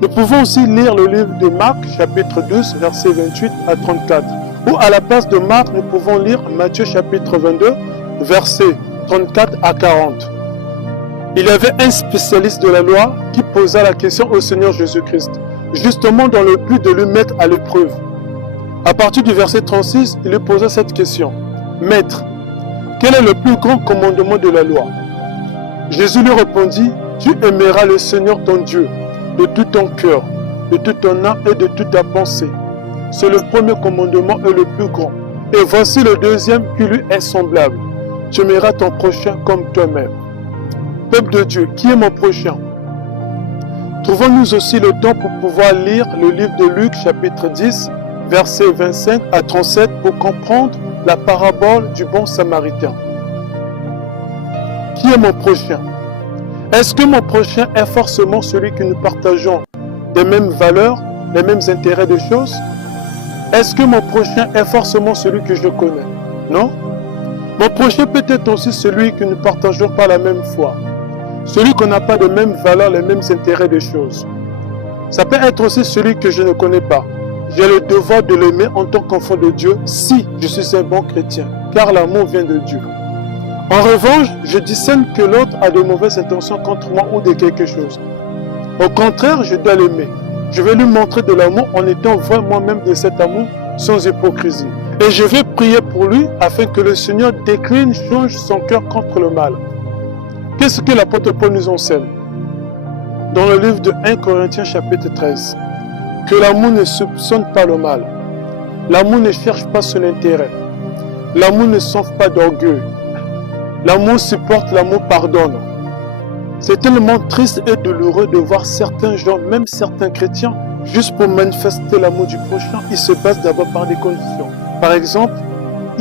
Nous pouvons aussi lire le livre de Marc, chapitre 12, versets 28 à 34. Ou à la place de Marc, nous pouvons lire Matthieu, chapitre 22, versets 34 à 40. Il y avait un spécialiste de la loi qui posa la question au Seigneur Jésus-Christ, justement dans le but de le mettre à l'épreuve. À partir du verset 36, il lui posa cette question. Maître, quel est le plus grand commandement de la loi? Jésus lui répondit, tu aimeras le Seigneur ton Dieu de tout ton cœur, de toute ton âme et de toute ta pensée. C'est le premier commandement et le plus grand. Et voici le deuxième qui lui est semblable. Tu aimeras ton prochain comme toi-même. Peuple de Dieu, qui est mon prochain? Trouvons-nous aussi le temps pour pouvoir lire le livre de Luc, chapitre 10, versets 25 à 37 pour comprendre la parabole du bon samaritain. Qui est mon prochain? Est-ce que mon prochain est forcément celui que nous partageons des mêmes valeurs, les mêmes intérêts de choses? Est-ce que mon prochain est forcément celui que je connais? Non? Mon prochain peut être aussi celui que nous ne partageons pas la même foi. Celui qu'on n'a pas de mêmes valeurs, les mêmes intérêts de choses. Ça peut être aussi celui que je ne connais pas. J'ai le devoir de l'aimer en tant qu'enfant de Dieu si je suis un bon chrétien, car l'amour vient de Dieu. En revanche, je discerne que l'autre a de mauvaises intentions contre moi ou de quelque chose. Au contraire, je dois l'aimer. Je vais lui montrer de l'amour en étant vrai moi-même de cet amour sans hypocrisie. Et je vais prier pour lui afin que le Seigneur décline, change son cœur contre le mal. Qu'est-ce que l'apôtre Paul nous enseigne? Dans le livre de 1 Corinthiens chapitre 13, que l'amour ne soupçonne pas le mal. L'amour ne cherche pas son intérêt. L'amour ne s'enfle pas d'orgueil. L'amour supporte, l'amour pardonne. C'est tellement triste et douloureux de voir certains gens, même certains chrétiens, juste pour manifester l'amour du prochain, ils se passent d'abord par des conditions. Par exemple,